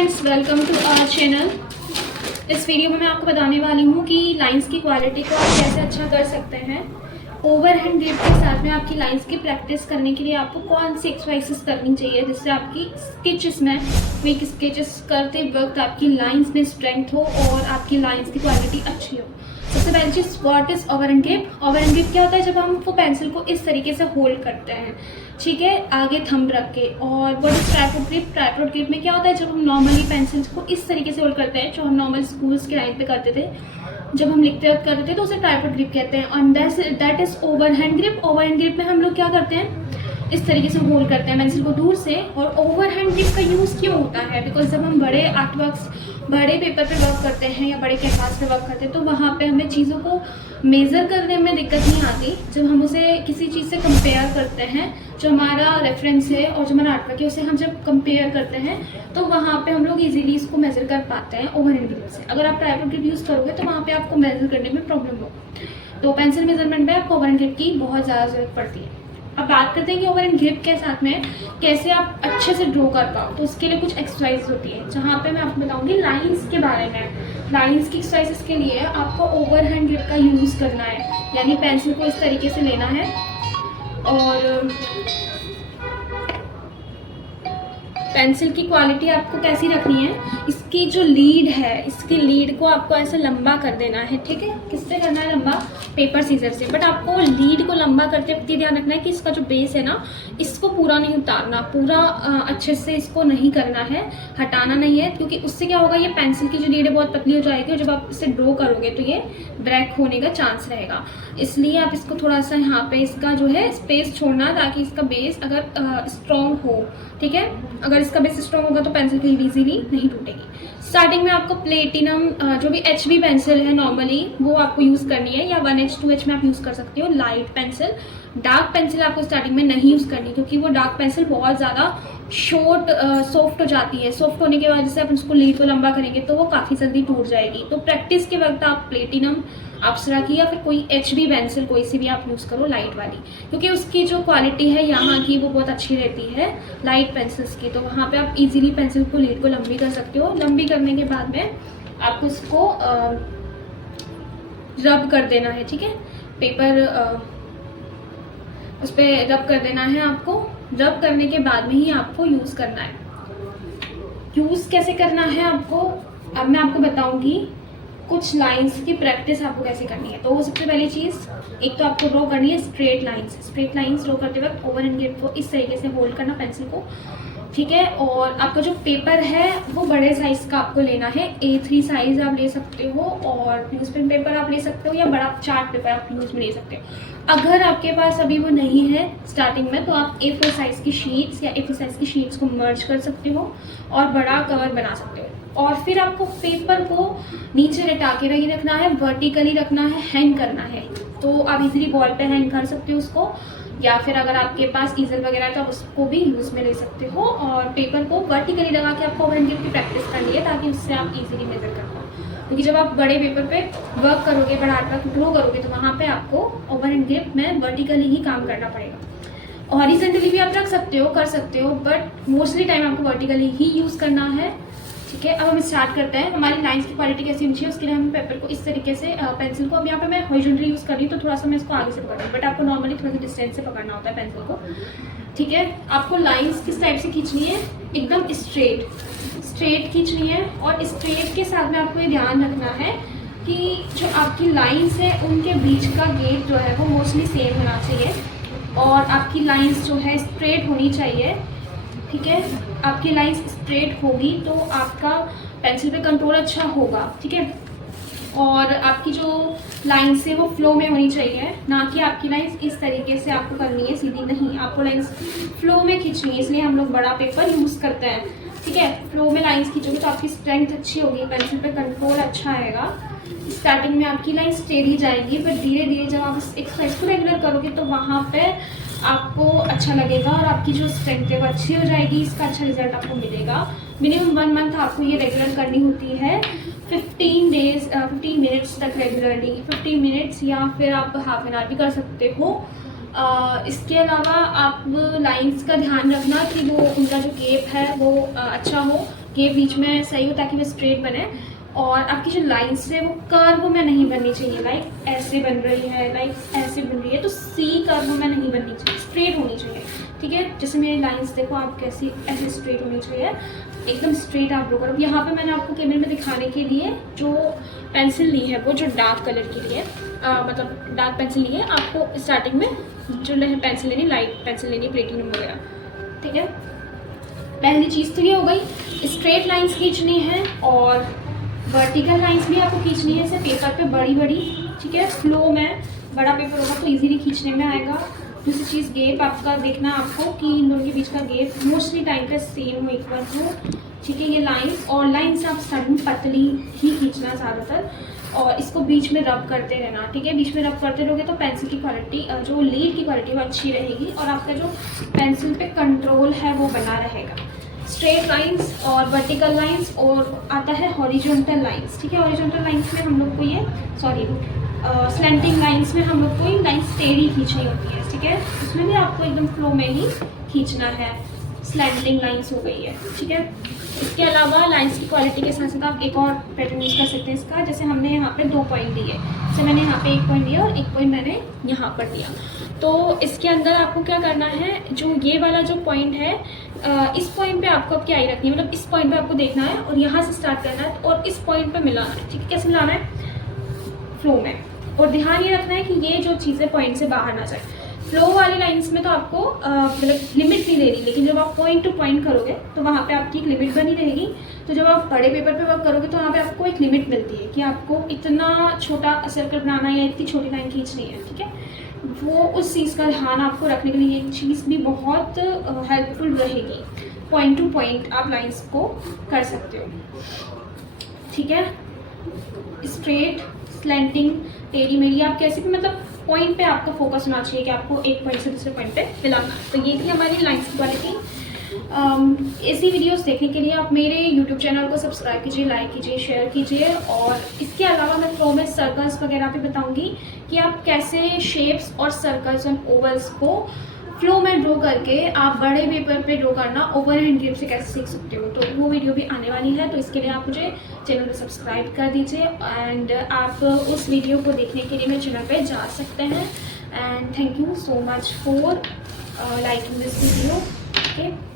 Friends, welcome to our channel. इस video में मैं आपको बताने वाली हूँ कि लाइंस की क्वालिटी को आप कैसे अच्छा कर सकते हैं। ओवर हैंड ग्रिप के साथ में आपकी लाइंस की प्रैक्टिस करने के लिए आपको कौन सी एक्सरसाइजेस करनी चाहिए जिससे आपकी स्केचेस में वीक स्केचेस करते वक्त आपकी लाइंस में स्ट्रेंथ हो और आपकी लाइंस की क्वालिटी अच्छी हो। सबसे पहली चीज़, what is overhand grip. Overhand grip क्या होता है? जब हम वो पेंसिल को इस तरीके से होल्ड करते हैं, ठीक है, आगे थंब रख के। और what is tripod grip. Tripod grip में क्या होता है? जब हम नॉर्मली पेंसिल्स को इस तरीके से होल्ड करते हैं, जो हम नॉर्मल स्कूल्स के टाइम पे करते थे, जब हम लिखते वक्त करते थे तो उसे ट्राइपॉड ग्रिप कहते हैं। और that is overhand grip. Overhand grip में हम लोग क्या करते हैं? इस तरीके से होल्ड करते हैं पेंसिल को दूर से। और ओवर हैंड ग्रिप का यूज़ क्यों होता है? बिकॉज जब हम बड़े आर्ट वर्क्स, बड़े पेपर पे वर्क करते हैं या बड़े कैनवास पे वर्क करते हैं तो वहाँ पे हमें चीज़ों को मेज़र करने में दिक्कत नहीं आती। जब हम उसे किसी चीज़ से कंपेयर करते हैं, जो हमारा रेफरेंस है और जो हमारा आर्टवर्क है, उसे हम जब कंपेयर करते हैं तो वहाँ पे हम लोग इजीली इसको मेज़र कर पाते हैं ओवर हैंड ग्रिप से। अगर आप ट्राइपॉड ग्रिप यूज़ करोगे तो वहाँ पे आपको मेज़र करने में प्रॉब्लम हो। तो पेंसिल मेजरमेंट में आपको ओवर हैंड ग्रिप की बहुत ज़्यादा ज़रूरत पड़ती है। अब बात करते हैं कि ओवर हैंड ग्रिप के साथ में कैसे आप अच्छे से ड्रॉ कर पाओ। तो उसके लिए कुछ एक्सरसाइज होती है जहाँ पे मैं आपको बताऊंगी लाइंस के बारे में। लाइंस की एक्सरसाइजेस के लिए आपको ओवर हैंड ग्रिप का यूज़ करना है, यानी पेंसिल को इस तरीके से लेना है और पेंसिल की क्वालिटी आपको कैसी रखनी है? इसकी जो लीड है, इसकी लीड को आपको ऐसे लंबा कर देना है, ठीक है। किससे करना है लंबा? पेपर सीजर से। बट आपको लीड को लंबा करते वक्त ये ध्यान रखना है कि इसका जो बेस है ना, इसको पूरा नहीं उतारना, पूरा अच्छे से इसको नहीं करना है, हटाना नहीं है, क्योंकि उससे क्या होगा, ये पेंसिल की जो लीड है बहुत पतली हो जाएगी और जब आप इसे ड्रॉ करोगे तो ये ब्रेक होने का चांस रहेगा। इसलिए आप इसको थोड़ा सा यहाँ पे इसका जो है स्पेस छोड़ना, ताकि इसका बेस अगर स्ट्रॉन्ग हो, ठीक है। अगर इसका बेस स्ट्रॉन्ग होगा तो पेंसिल की लीड इजीली नहीं टूटेगी। स्टार्टिंग में आपको प्लेटिनम जो भी HB पेंसिल है नॉर्मली, वो आपको यूज़ करनी है, या 1H 2H में आप यूज़ कर सकते हो लाइट पेंसिल। डार्क पेंसिल आपको स्टार्टिंग में नहीं यूज़ करनी, क्योंकि वो डार्क पेंसिल बहुत ज़्यादा सॉफ्ट हो जाती है। सॉफ्ट होने के बाद जैसे आप उसको लीड को लंबा करेंगे तो वो काफ़ी जल्दी टूट जाएगी। तो प्रैक्टिस के वक्त आप प्लेटिनम, अप्सरा की या फिर कोई HB पेंसिल कोई सी भी आप यूज़ करो लाइट वाली, क्योंकि उसकी जो क्वालिटी है यहाँ की वो बहुत अच्छी रहती है लाइट पेंसिल्स की। तो वहाँ पे आप इजीली पेंसिल को लीड को लंबी कर सकते हो। लंबी करने के बाद में आपको इसको रब कर देना है, ठीक है। पेपर उस पर रब कर देना है आपको। रब करने के बाद में ही आपको यूज़ करना है। यूज़ कैसे करना है आपको, अब मैं आपको बताऊंगी। कुछ लाइंस की प्रैक्टिस आपको कैसे करनी है। तो सबसे पहली चीज़, एक तो आपको ड्रॉ करनी है straight lines. Straight lines draw करते वक्त ओवर हैंड ग्रिप को इस तरीके से होल्ड करना पेंसिल को, ठीक है। और आपका जो पेपर है वो बड़े साइज़ का आपको लेना है। A3 साइज़ आप ले सकते हो, और न्यूज़पेपर पेपर आप ले सकते हो, या बड़ा चार्ट पेपर आप यूज़ में ले सकते हो। अगर आपके पास अभी वो नहीं है स्टार्टिंग में, तो आप A4 साइज़ की शीट्स या A3 साइज़ की शीट्स को मर्ज कर सकते हो और बड़ा कवर बना सकते हो। और फिर आपको पेपर को नीचे लटा के नहीं रखना है, वर्टिकली रखना है, हैंग करना है। तो आप इजीली वॉल पे हैंग कर सकते हो उसको, या फिर अगर आपके पास ईजल वगैरह है तो आप उसको भी यूज़ में ले सकते हो। और पेपर को वर्टिकली लगा के आपको ओवर हैंड ग्रिप की प्रैक्टिस करनी है, ताकि उससे आप इजीली मेजर कर पाओ। क्योंकि जब आप बड़े पेपर पे वर्क करोगे, बड़ा आर्ट वर्क ड्रॉ करोगे, तो वहाँ पे आपको ओवर हैंड ग्रिप में वर्टिकली ही काम करना पड़ेगा। हॉरिजॉन्टली भी आप रख सकते हो, कर सकते हो, बट मोस्टली टाइम आपको वर्टिकली ही यूज़ करना है, ठीक है। अब हम स्टार्ट करते हैं। हमारी लाइंस की क्वालिटी कैसी होनी चाहिए उसके लिए हम पेपर को इस तरीके से, पेंसिल को, अब यहाँ पे मैं हॉरिजॉन्टली यूज़ कर रही हूँ तो थोड़ा सा मैं इसको आगे से पकड़ रही हूँ, बट आपको नॉर्मली थोड़ा सा डिस्टेंस से पकड़ना होता है पेंसिल को, ठीक है। आपको लाइंस किस टाइप से खींचनी है? एकदम स्ट्रेट खींचनी है। और स्ट्रेट के साथ में आपको ये ध्यान रखना है कि जो आपकी लाइंस है उनके बीच का गेप जो है वो मोस्टली सेम होना चाहिए, और आपकी लाइंस जो है स्ट्रेट होनी चाहिए, ठीक है। आपकी लाइंस स्ट्रेट होगी तो आपका पेंसिल पे कंट्रोल अच्छा होगा, ठीक है। और आपकी जो लाइंस है वो फ्लो में होनी चाहिए, ना कि आपकी लाइंस इस तरीके से आपको करनी है सीधी नहीं, आपको लाइंस फ्लो में खींचनी है। इसलिए हम लोग बड़ा पेपर यूज़ करते हैं, ठीक है। फ्लो में लाइंस खींचोगे तो आपकी स्ट्रेंथ अच्छी होगी, पेंसिल पे कंट्रोल अच्छा आएगा। स्टार्टिंग में आपकी लाइन स्टेडी जाएगी, पर धीरे धीरे जब आप इस एक्सरसाइज को रेगुलर करोगे तो वहाँ पे आपको अच्छा लगेगा और आपकी जो स्ट्रेंथ है वो अच्छी हो जाएगी। इसका अच्छा रिजल्ट आपको मिलेगा। मिनिमम 1 मंथ आपको ये रेगुलर करनी होती है, 15 मिनट्स तक रेगुलरली, 15 मिनट्स, या फिर आप हाफ एन आवर भी कर सकते हो। इसके अलावा आप लाइंस का ध्यान रखना कि वो उनका जो गेप है वो अच्छा हो, ये बीच में सही हो ताकि वो स्ट्रेट बने, और आपकी जो लाइन्स है वो कर्व में नहीं बननी चाहिए, लाइक ऐसे बन रही है, लाइक ऐसे बन रही है, तो सी कर्व में नहीं बननी चाहिए, स्ट्रेट होनी चाहिए, ठीक है। जैसे मेरी लाइन्स देखो आप कैसी ऐसे स्ट्रेट होनी चाहिए, एकदम स्ट्रेट आप ड्रॉ करो। यहाँ पे मैंने आपको कैमरे में दिखाने के लिए जो पेंसिल ली है वो जो डार्क कलर की ली है, मतलब डार्क पेंसिल ली है। आपको स्टार्टिंग में जो पेंसिल लेनी, लाइट पेंसिल लेनी, प्लेटिनम वगैरह, ठीक है। पहली चीज़ तो ये हो गई, स्ट्रेट लाइन्स खींचनी है और वर्टिकल लाइन्स भी आपको खींचनी है, ऐसे पेपर पे बड़ी बड़ी, ठीक है। फ्लो में बड़ा पेपर होगा तो इजीली खींचने में आएगा। दूसरी चीज़ गेप आपका देखना आपको कि इन दोनों के बीच का गेप मोस्टली टाइम पे सेम हो, इक्वल हो, ठीक है। ये लाइन और लाइन से आप स्टार्टिंग में पतली ही खींचना ज़्यादातर, और इसको बीच में रब करते रहना, ठीक है। बीच में रब करते रहोगे तो पेंसिल की क्वालिटी, जो लीड की क्वालिटी वो अच्छी रहेगी और आपका जो पेंसिल पे कंट्रोल है वो बना रहेगा। स्ट्रेट लाइंस और वर्टिकल लाइंस, और आता है हॉरिजॉन्टल लाइंस, ठीक है। हॉरिजॉन्टल लाइंस में हम लोग को ये स्लैंटिंग लाइंस में हम लोग को ये लाइंस टेढ़ी खींचनी होती है, ठीक है। उसमें भी आपको एकदम फ्लो में ही खींचना है। स्लैंटिंग लाइंस हो गई है, ठीक है। इसके अलावा लाइंस की क्वालिटी के साथ साथ आप एक और पैटर्न यूज़ कर सकते हैं इसका। जैसे हमने यहाँ पे 2 पॉइंट दिए, जैसे मैंने यहाँ पे 1 पॉइंट दिया और 1 पॉइंट मैंने यहाँ पर दिया, तो इसके अंदर आपको क्या करना है, जो ये वाला जो पॉइंट है, इस पॉइंट पे आपको अब क्या आई रखनी है, मतलब इस पॉइंट पे आपको देखना है और यहाँ से स्टार्ट करना है और इस पॉइंट पे मिलाना है, ठीक है। कैसे मिलाना है, फ्लो में। और ध्यान ये रखना है कि ये जो चीज़ें पॉइंट से बाहर ना जाए। फ्लो वाली लाइंस में तो आपको मतलब लिमिट नहीं दे रही, लेकिन जब आप पॉइंट टू पॉइंट करोगे तो वहाँ पे आपकी एक लिमिट बनी रहेगी। तो जब आप बड़े पेपर पे वर्क करोगे तो वहाँ पे आपको एक लिमिट मिलती है कि आपको इतना छोटा सर्कल बनाना है या इतनी छोटी लाइन खींचनी है, ठीक है। वो उस चीज़ का ध्यान आपको रखने के लिए ये चीज़ भी बहुत हेल्पफुल रहेगी। पॉइंट टू पॉइंट आप लाइंस को कर सकते हो, ठीक है। स्ट्रेट, स्लैंटिंग, टेढ़ी मेढ़ी, आप कैसे भी मतलब पॉइंट पे आपका फोकस होना चाहिए कि आपको एक पॉइंट से दूसरे पॉइंट पे मिलाना है। तो ये थी हमारी लाइंस की क्वालिटी। ऐसी वीडियोस देखने के लिए आप मेरे यूट्यूब चैनल को सब्सक्राइब कीजिए, लाइक कीजिए, शेयर कीजिए। और इसके अलावा मैं फ्लो में सर्कल्स वगैरह भी बताऊंगी कि आप कैसे शेप्स और सर्कल्स एंड ओवल्स को फ्लो में ड्रॉ करके आप बड़े पेपर पे ड्रॉ करना ओवर हैंड ग्रिप से कैसे सीख सकते हो। तो वो वीडियो भी आने वाली है, तो इसके लिए आप मुझे चैनल को सब्सक्राइब कर दीजिए एंड आप उस वीडियो को देखने के लिए मेरे चैनल पे जा सकते हैं। And thank you so much for liking this video, okay.